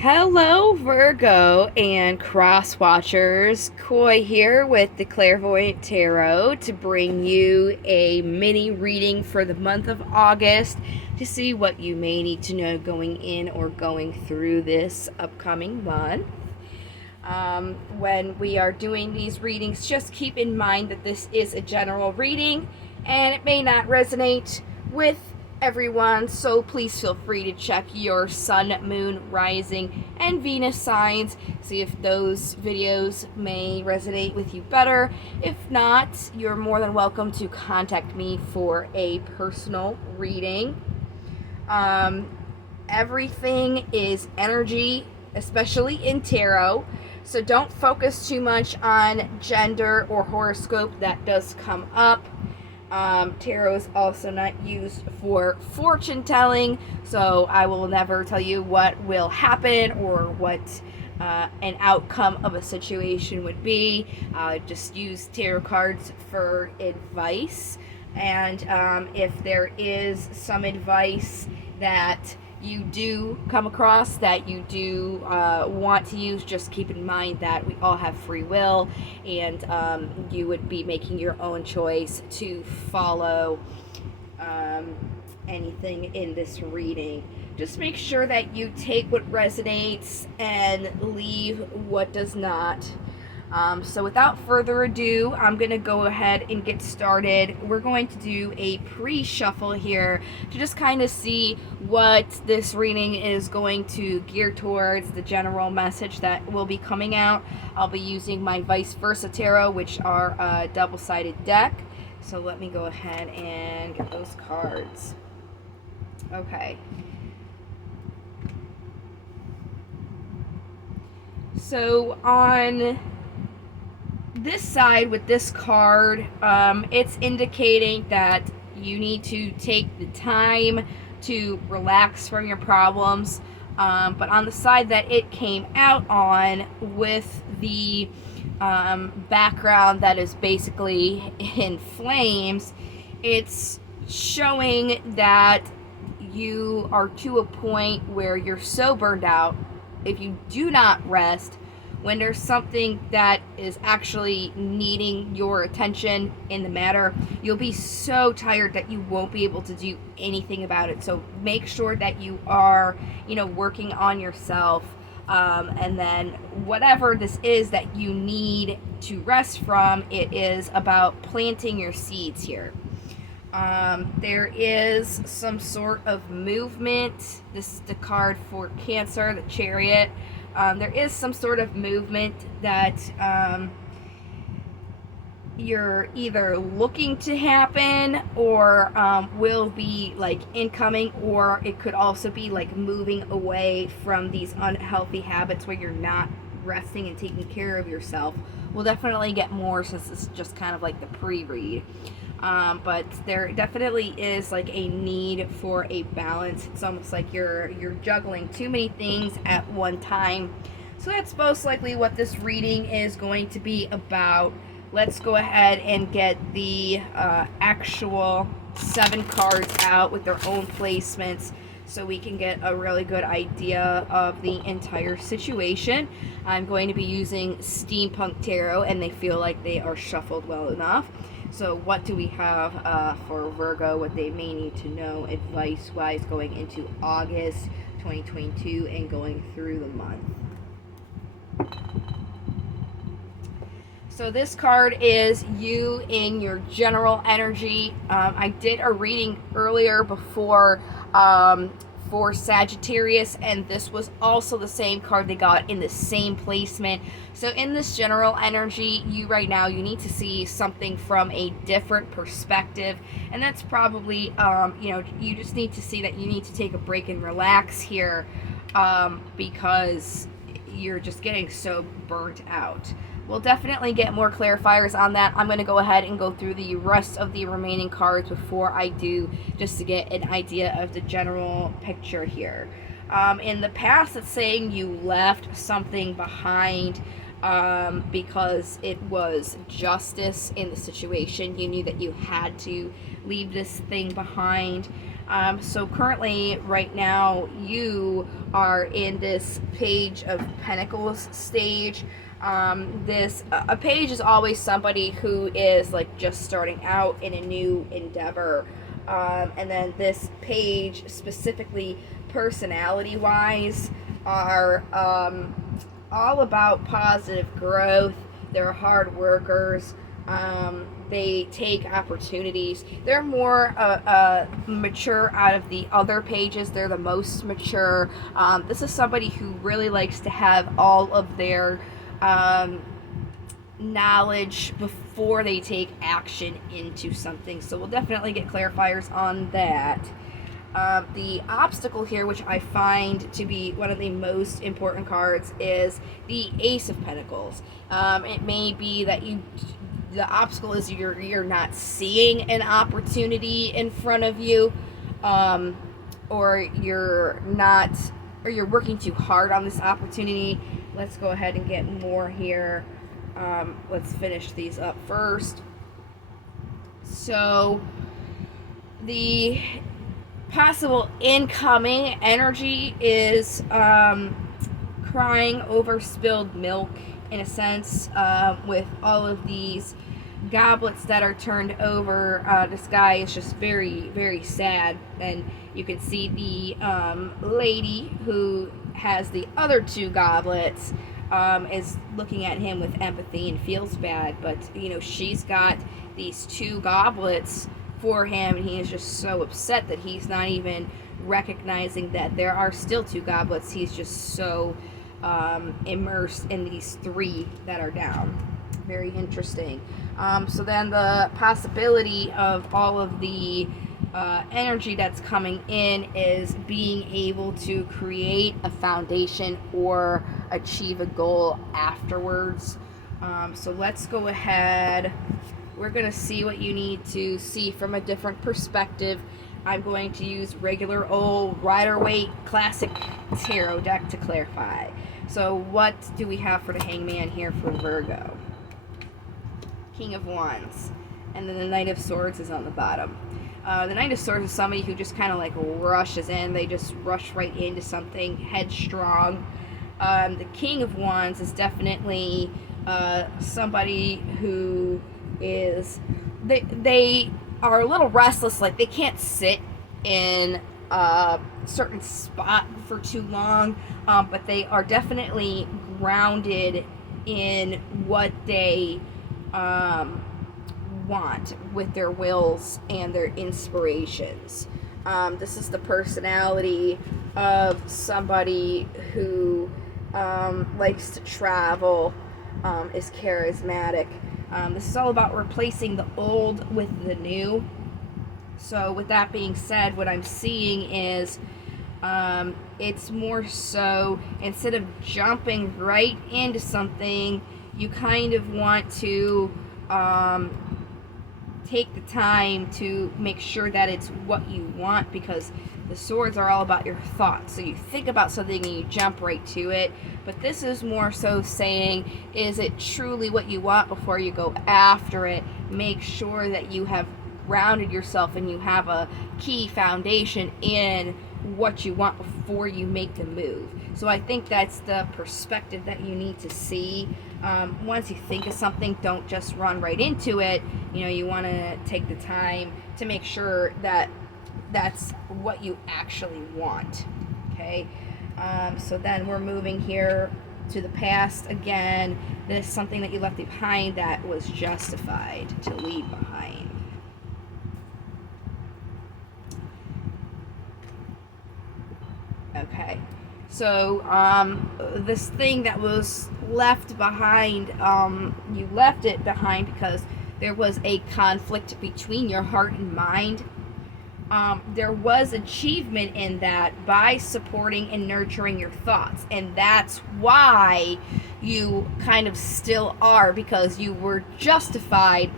Hello, Virgo and cross watchers. Koi here with the Clairvoyant Tarot to bring you a mini reading for the month of August to see what you may need to know going in or going through this upcoming month. When we are doing these readings, just keep in mind that this is a general reading and it may not resonate with everyone, so please feel free to check your sun, moon, rising, and Venus signs. See if those videos may resonate with you better. If not, you're more than welcome to contact me for a personal reading. Everything is energy, especially in tarot. So don't focus too much on gender or horoscope. That does come up. Tarot is also not used for fortune telling, so I will never tell you what will happen or what an outcome of a situation would be. Just use tarot cards for advice, and if there is some advice that you do come across that you do want to use, just keep in mind that we all have free will, and you would be making your own choice to follow anything in this reading. Just make sure that you take what resonates and leave what does not. So without further ado, I'm going to go ahead and get started. We're going to do a pre-shuffle here to just kind of see what this reading is going to gear towards, the general message that will be coming out. I'll be using my Vice Versa Tarot, which are a double-sided deck. So let me go ahead and get those cards. Okay. So on this side with this card, it's indicating that you need to take the time to relax from your problems. But on the side that it came out on, with the background that is basically in flames, it's showing that you are to a point where you're so burned out. If you do not rest, when there's something that is actually needing your attention in the matter, you'll be so tired that you won't be able to do anything about it. So make sure that you are, working on yourself. And then whatever this is that you need to rest from, it is about planting your seeds here. There is some sort of movement. This is the card for Cancer, the Chariot. There is some sort of movement that you're either looking to happen or will be like incoming, or it could also be like moving away from these unhealthy habits where you're not resting and taking care of yourself. We'll definitely get more since this is just kind of like the pre-read. But there definitely is like a need for a balance. It's almost like you're juggling too many things at one time. So that's most likely what this reading is going to be about. Let's go ahead and get the actual 7 cards out with their own placements so we can get a really good idea of the entire situation. I'm going to be using Steampunk Tarot, and they feel like they are shuffled well enough. So what do we have for Virgo, what they may need to know advice-wise going into August 2022 and going through the month? So this card is you in your general energy. I did a reading earlier before for Sagittarius, and this was also the same card they got in the same placement. So in this general energy, you right now, you need to see something from a different perspective, and that's probably you just need to see that you need to take a break and relax here, because you're just getting so burnt out. We'll definitely get more clarifiers on that. I'm going to go ahead and go through the rest of the remaining cards before I do, just to get an idea of the general picture here. In the past, it's saying you left something behind because it was justice in the situation. You knew that you had to leave this thing behind. So currently, right now, you are in this Page of Pentacles stage. This a page is always somebody who is like just starting out in a new endeavor, and then this page specifically, personality-wise, are all about positive growth. They're hard workers. They take opportunities. They're more mature out of the other pages. They're the most mature. This is somebody who really likes to have all of their knowledge before they take action into something. So we'll definitely get clarifiers on that. The obstacle here, which I find to be one of the most important cards, is the Ace of Pentacles. It may be that the obstacle is you're not seeing an opportunity in front of you, or you're working too hard on this opportunity. Let's go ahead and get more here. Let's finish these up first. So the possible incoming energy is crying over spilled milk, in a sense, with all of these goblets that are turned over. The sky is just very, very sad, and you can see the lady who has the other two goblets is looking at him with empathy and feels bad, but she's got these two goblets for him, and he is just so upset that he's not even recognizing that there are still two goblets. He's just so immersed in these three that are down. Very interesting. So then the possibility of all of the energy that's coming in is being able to create a foundation or achieve a goal afterwards. So let's go ahead. We're going to see what you need to see from a different perspective. I'm going to use regular old Rider-Waite classic tarot deck to clarify. So what do we have for the Hangman here for Virgo? King of Wands. And then the Knight of Swords is on the bottom. The Knight of Swords is somebody who just kind of like rushes in. They just rush right into something headstrong. The King of Wands is definitely somebody who is... They are a little restless. Like, they can't sit in a certain spot for too long. But they are definitely grounded in what they want with their wills and their inspirations. This is the personality of somebody who likes to travel, is charismatic. This is all about replacing the old with the new. So with that being said, what I'm seeing is it's more so, instead of jumping right into something, you kind of want to take the time to make sure that it's what you want, because the swords are all about your thoughts. So you think about something and you jump right to it. But this is more so saying, is it truly what you want before you go after it? Make sure that you have grounded yourself and you have a key foundation in what you want before you make the move. So I think that's the perspective that you need to see. Once you think of something, don't just run right into it. You want to take the time to make sure that that's what you actually want. Okay, so then we're moving here to the past again. This is something that you left behind that was justified to leave behind. Okay, so this thing that was left behind, you left it behind because there was a conflict between your heart and mind. There was achievement in that by supporting and nurturing your thoughts, and that's why you kind of still are, because you were justified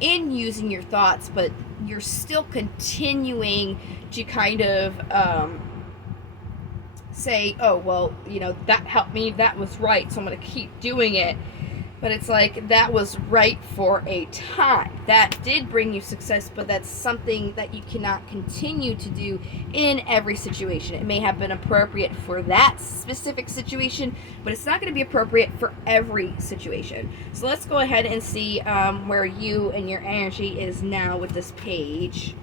in using your thoughts, but you're still continuing to kind of say, oh, well, that helped me, that was right, so I'm going to keep doing it. But it's like, that was right for a time. that did bring you success, but that's something that you cannot continue to do in every situation. It may have been appropriate for that specific situation, but it's not going to be appropriate for every situation. So let's go ahead and see where you and your energy is now with this page.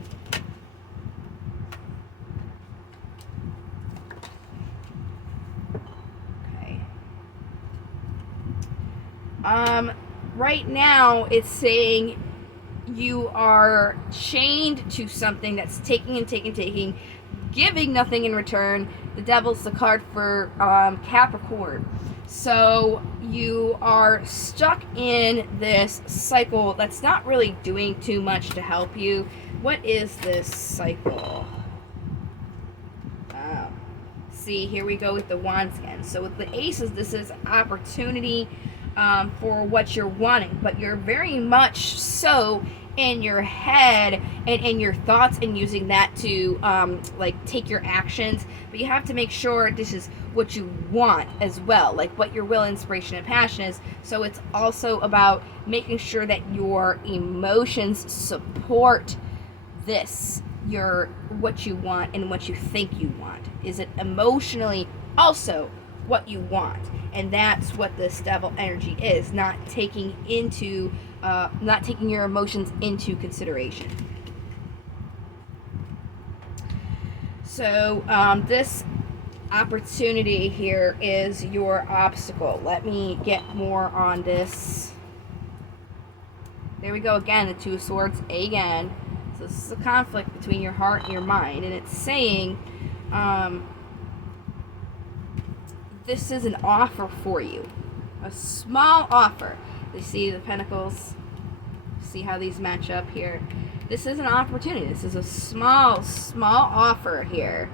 Right now it's saying you are chained to something that's taking and taking, giving nothing in return. The Devil's the card for Capricorn. So you are stuck in this cycle that's not really doing too much to help you. What is this cycle? See, here we go with the wands again. So with the aces, this is opportunity for what you're wanting, but you're very much so in your head and in your thoughts and using that to like take your actions. But you have to make sure this is what you want as well, like what your will, inspiration, and passion is. So it's also about making sure that your emotions support this, your what you want and what you think you want. Is it emotionally also what you want? And that's what this Devil energy is, not taking your emotions into consideration. So this opportunity here is your obstacle. Let me get more on this. There we go again, the Two of Swords again. So this is a conflict between your heart and your mind, and it's saying this is an offer for you, a small offer. You see the pentacles, see how these match up here. This is an opportunity. This is a small offer here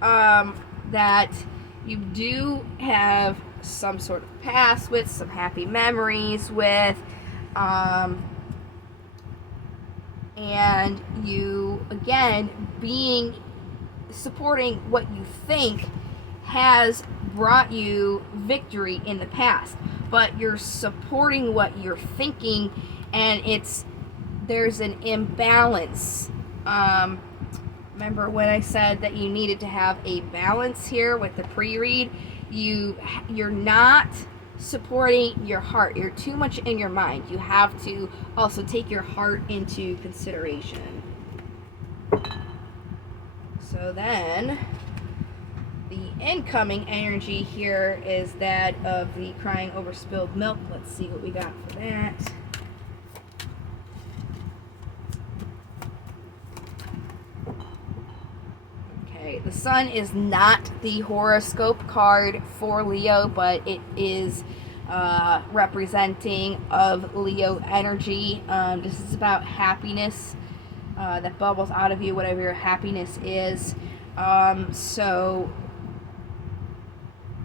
that you do have some sort of past with, some happy memories with, and you again supporting what you think has brought you victory in the past, but you're supporting what you're thinking, and there's an imbalance. Remember when I said that you needed to have a balance here with the pre-read? You're not supporting your heart. You're too much in your mind. You have to also take your heart into consideration. So then the incoming energy here is that of the crying over spilled milk. Let's see what we got for that. Okay, the Sun is not the horoscope card for Leo, but it is representing of Leo energy. This is about happiness that bubbles out of you, whatever your happiness is. So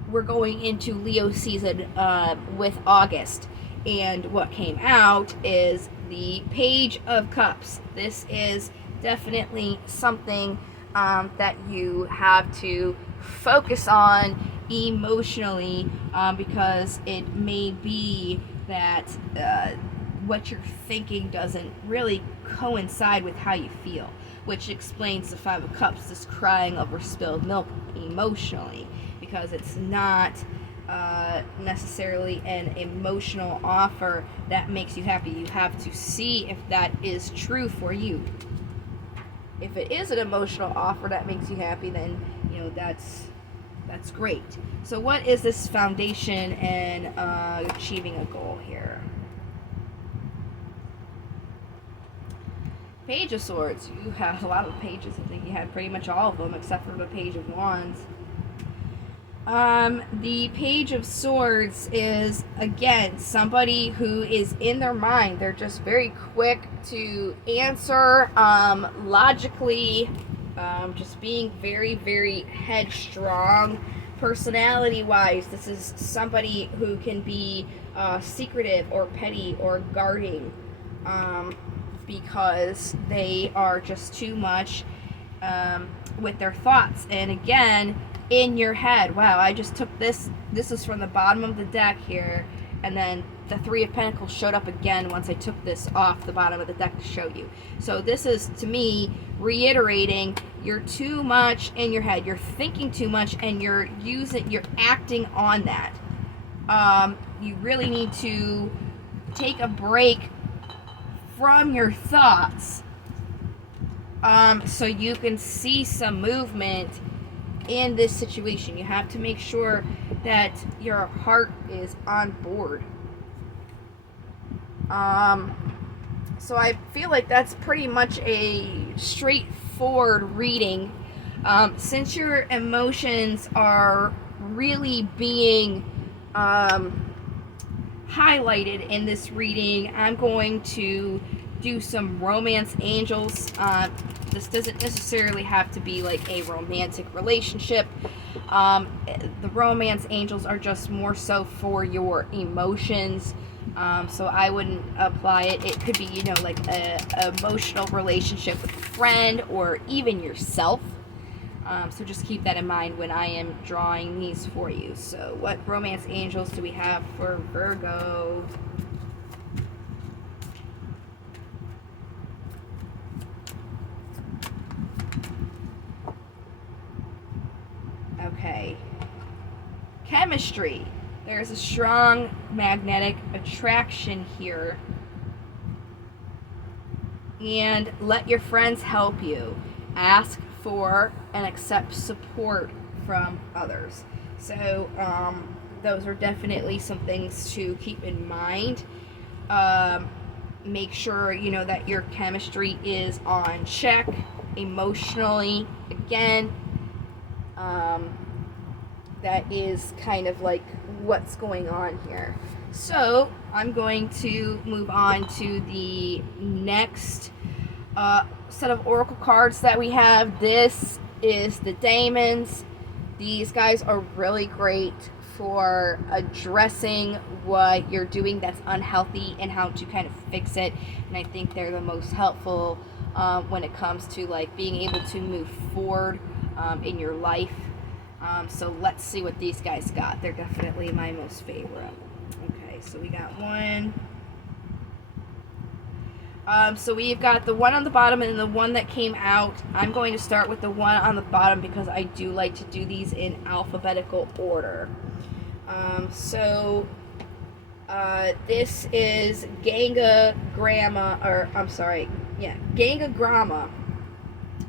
we're going into Leo season with August, and what came out is the Page of Cups. This is definitely something that you have to focus on emotionally, because it may be that what you're thinking doesn't really coincide with how you feel, which explains the Five of Cups, this crying over spilled milk emotionally, because it's not necessarily an emotional offer that makes you happy. You have to see if that is true for you. If it is an emotional offer that makes you happy, then that's great. So what is this foundation and achieving a goal here? Page of Swords. You have a lot of pages. I think you had pretty much all of them except for the Page of Wands. The Page of Swords is, again, somebody who is in their mind. They're just very quick to answer, logically, just being very, very headstrong. Personality-wise, this is somebody who can be secretive or petty or guarding, because they are just too much with their thoughts. And again, in your head. Wow, I just took this. This is from the bottom of the deck here, and then the Three of Pentacles showed up again once I took this off the bottom of the deck to show you. So this is, to me, reiterating you're too much in your head. You're thinking too much, and you're acting on that. You really need to take a break from your thoughts, so you can see some movement in this situation. You have to make sure that your heart is on board. So I feel like that's pretty much a straightforward reading. Since your emotions are really being highlighted in this reading, I'm going to do some romance angels. This doesn't necessarily have to be like a romantic relationship. The romance angels are just more so for your emotions. So I wouldn't apply it. It could be, you know, like a emotional relationship with a friend or even yourself. So just keep that in mind when I am drawing these for you. So what romance angels do we have for Virgo? Okay. Chemistry. There's a strong magnetic attraction here. And let your friends help you. Ask for and accept support from others. So those are definitely some things to keep in mind. Make sure you know that your chemistry is on check emotionally. Again, that is kind of like what's going on here. So I'm going to move on to the next set of oracle cards that we have. This is the Daemons. These guys are really great for addressing what you're doing that's unhealthy and how to kind of fix it. And I think they're the most helpful when it comes to like being able to move forward in your life. So let's see what these guys got. They're definitely my most favorite. Okay, so we got one. So we've got the one on the bottom and the one that came out. I'm going to start with the one on the bottom because I do like to do these in alphabetical order. This is Gangagramma.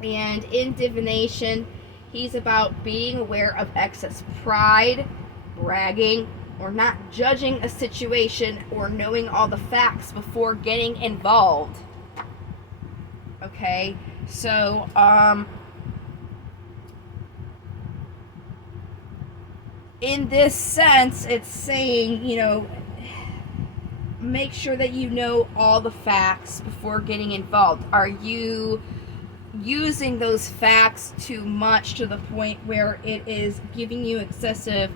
And in divination, he's about being aware of excess pride, bragging, or not judging a situation or knowing all the facts before getting involved. Okay, so in this sense, it's saying, you know, make sure that you know all the facts before getting involved. Are you using those facts too much to the point where it is giving you excessive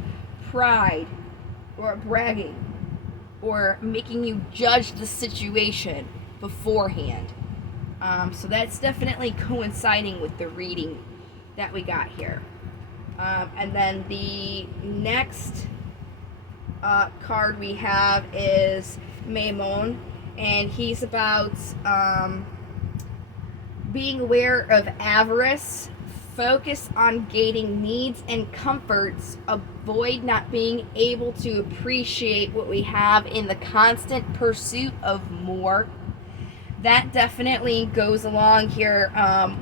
pride or bragging or making you judge the situation beforehand? So that's definitely coinciding with the reading that we got here. And then the next card we have is Maimon, and he's about being aware of avarice, focus on gaining needs and comforts, avoid not being able to appreciate what we have in the constant pursuit of more. That definitely goes along here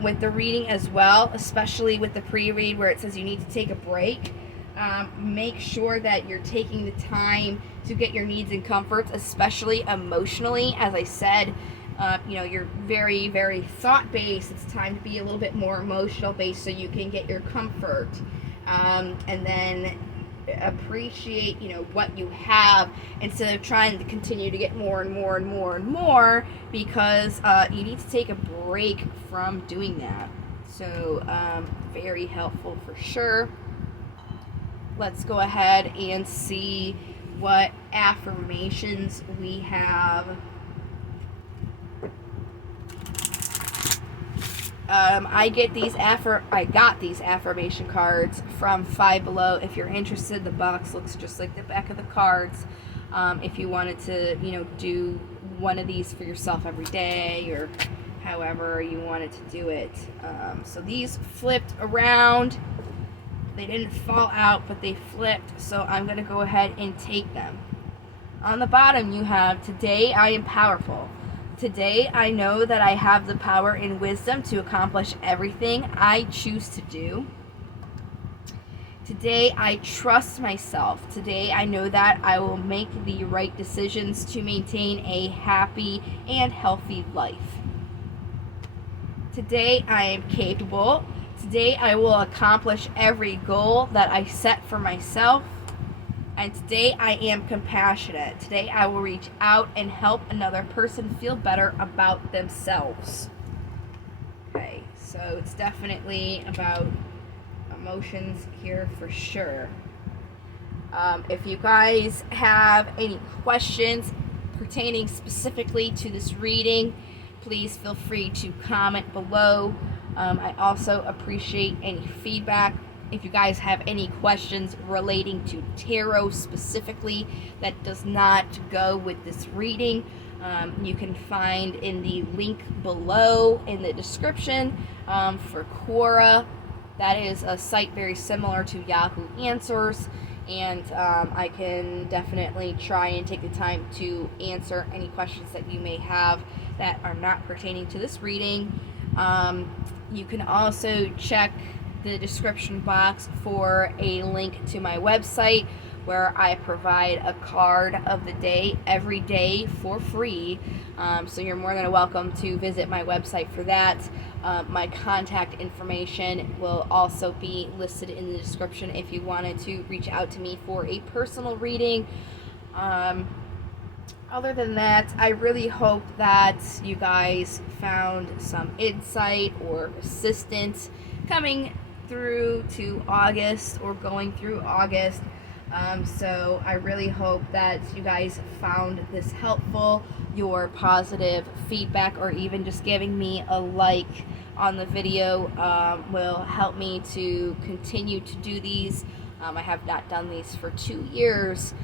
with the reading as well, especially with the pre-read where it says you need to take a break. Make sure that you're taking the time to get your needs and comforts, especially emotionally. As I said, you're very, very thought-based. It's time to be a little bit more emotional-based so you can get your comfort. And then appreciate, what you have instead of trying to continue to get more and more and more and more, because you need to take a break from doing that. So, very helpful for sure. Let's go ahead and see what affirmations we have. I got these affirmation cards from Five Below. If you're interested, the box looks just like the back of the cards. if you wanted to, do one of these for yourself every day, or however you wanted to do it. So these flipped around. They didn't fall out, but they flipped, so I'm going to go ahead and take them. On the bottom you have, today I am powerful. Today I know that I have the power and wisdom to accomplish everything I choose to do. Today I trust myself. Today I know that I will make the right decisions to maintain a happy and healthy life. Today I am capable. Today I will accomplish every goal that I set for myself. And today I am compassionate. Today I will reach out and help another person feel better about themselves. Okay, so it's definitely about emotions here for sure. If you guys have any questions pertaining specifically to this reading, please feel free to comment below. I also appreciate any feedback. If you guys have any questions relating to tarot specifically that does not go with this reading, you can find in the link below in the description for Quora. That is a site very similar to Yahoo Answers, and I can definitely try and take the time to answer any questions that you may have that are not pertaining to this reading. You can also check the description box for a link to my website, where I provide a card of the day every day for free. So you're more than welcome to visit my website for that. My contact information will also be listed in the description if you wanted to reach out to me for a personal reading. Other than that, I really hope that you guys found some insight or assistance coming through to August or going through August. So I really hope that you guys found this helpful. Your positive feedback, or even just giving me a like on the video, will help me to continue to do these. I have not done these for 2 years.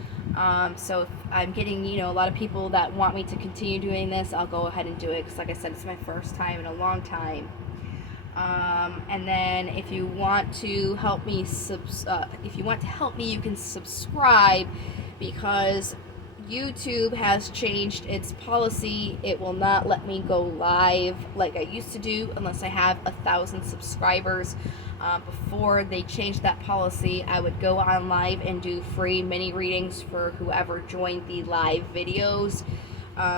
So if I'm getting, a lot of people that want me to continue doing this, I'll go ahead and do it, because like I said, it's my first time in a long time. And then if you want to help me, you can subscribe, because YouTube has changed its policy. It will not let me go live like I used to do unless I have 1,000 subscribers. Before they changed that policy, I would go on live and do free mini readings for whoever joined the live videos.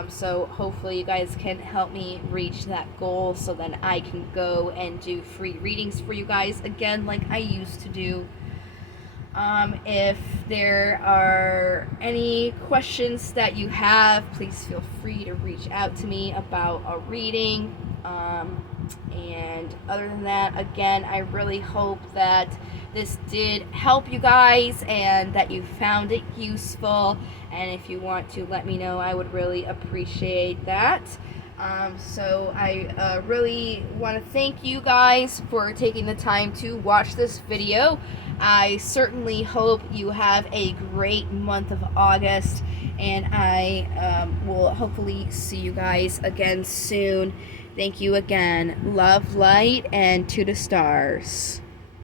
So hopefully you guys can help me reach that goal, so then I can go and do free readings for you guys again like I used to do. If there are any questions that you have, please feel free to reach out to me about a reading. And other than that, again, I really hope that this did help you guys and that you found it useful. And if you want to let me know, I would really appreciate that. So I really want to thank you guys for taking the time to watch this video. I certainly hope you have a great month of August, and I will hopefully see you guys again soon. Thank you again. Love, light, and to the stars.